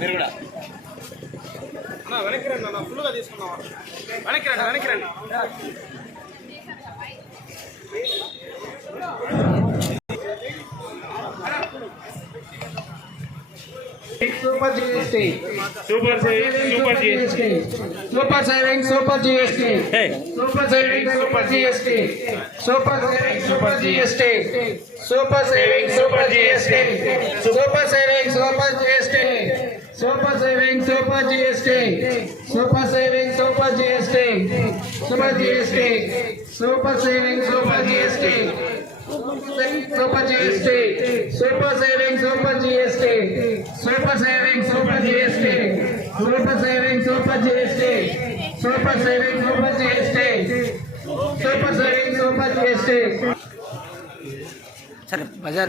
మీరు కూడా వెనక్కి రండి అన్న ఫుల్గా తీసుకున్నావా వెనక్కి రండి Super GST. Super GST. Super saving, super GST. Hey. Super saving, super GST. Super saving, super GST. Super saving, super GST. Super saving, super GST. Super saving, super GST. Super saving, super GST. Super GST. Super saving, super GST. Super GST, super saving, super GST, super saving, super GST, super saving, super GST, super saving, super GST, super saving, super GST. Sir बाजार